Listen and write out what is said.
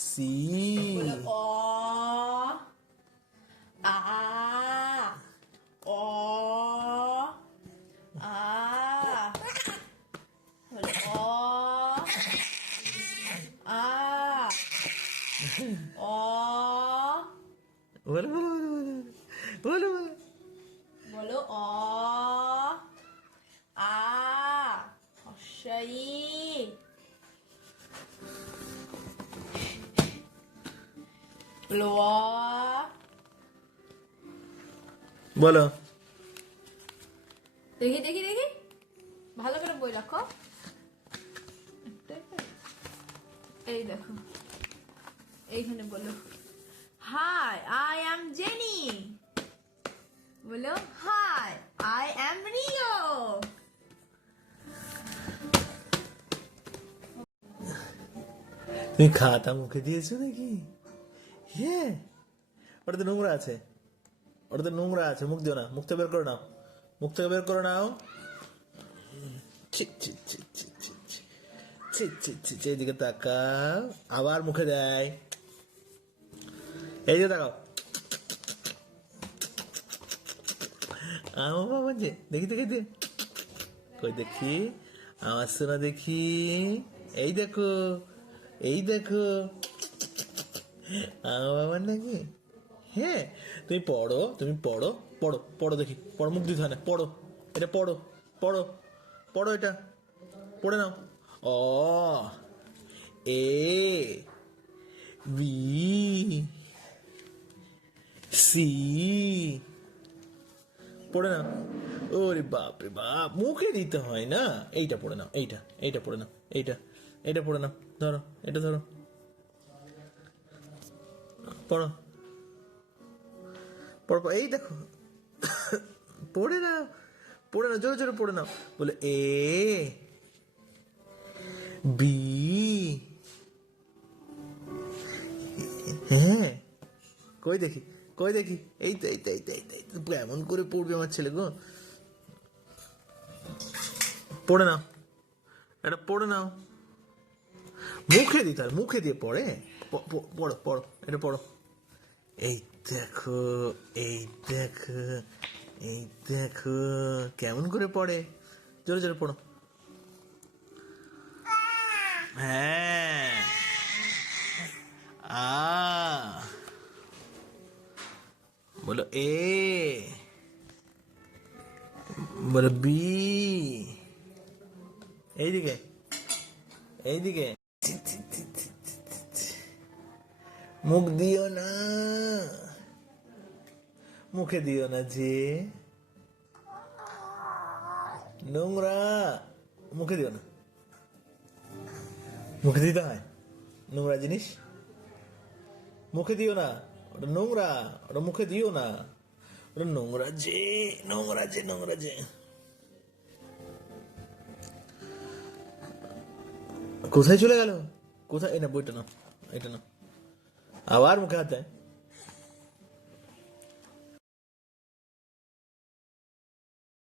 C. বলো অ আ অ আ বলো অ আ অ বলো বলো বলো বলো বলো। বলো অ আ হর্ষই বলো অ বলো। দেখি দেখি দেখি ভালো করে বই রাখো এই দেখো এইখানে বলো হাই আই অ্যাম জেনি বলো হাই আই অ্যাম রিও তুমি খাতা মুখে দিয়েছো নাকি? হ্যাঁ, ওটা তো নোংরা আছে, ওটা তো নোংরা আছে, মুখ দিও না, মুখ থেকে বের করে নাও, মুখ থেকে বের করে নাও। ছি ছি ছি ছি ছি ছি ছি ছি ছি ছি, এদিকে তাকাও, আবার মুখে দেয়, এই যে তাকাও। আমার বাবা যে দেখি দেখি দে, কই দেখি আমার সোনা দেখি, এই দেখো, এই দেখো আমার বাবার নাকি। হ্যাঁ, তুমি পড়ো, তুমি পড়ো, পড়ো পড়ো দেখি, পড়ো, মুখ দিতে হয় না, পড়ো, এটা পড়ো, পড়ো, পড়ো, এটা পড়ে নাও। অ এ বি সি, পড়ে নাও। ওরে বাপ রে বাপ, মুখে দিতে হয় না, এইটা পড়ে নাও, এইটা, এইটা পড়ে নাও, এইটা, এইটা পড়ে নাও, ধরো, এটা ধরো, পড়ো, পড়ো, এই দেখো, পড়ে নাও, পড়ে নাও, জোরে জোরে পড়ে নাও। বলে এ বি, হ্যাঁ, কই দেখি, কই দেখি, এই তো এই তো এই তো এই তো এই তো, এমন করে পড়বে আমার ছেলে গো। পড়ে নাও, এটা পড়ে নাও, মুখে দিতে হয়, মুখে দিয়ে পড়ে, পড়ো পড়ো, এটা পড়ো, এই দেখো, এই দেখো, এই দেখো কেমন করে পড়ে, জোরে জোরে পড়ো। হ্যাঁ, আ, বলো এ, বলো বি, এইদিকে, এইদিকে, মুখ দিও না, মুখে দিও না যে, নোংরা, মুখে দিও না, মুখে দিতে হয় নোংরা জিনিস, মুখে দিও না, ওটা নোংরা, ওটা মুখে দিও না, ওটা নোংরা যে, নোংরা যে, নোংরা যে। কোথায় চলে গেল, কোথায়, এই না বইটা নাও, এটা নাও, আবার মুখে হাত দেয়।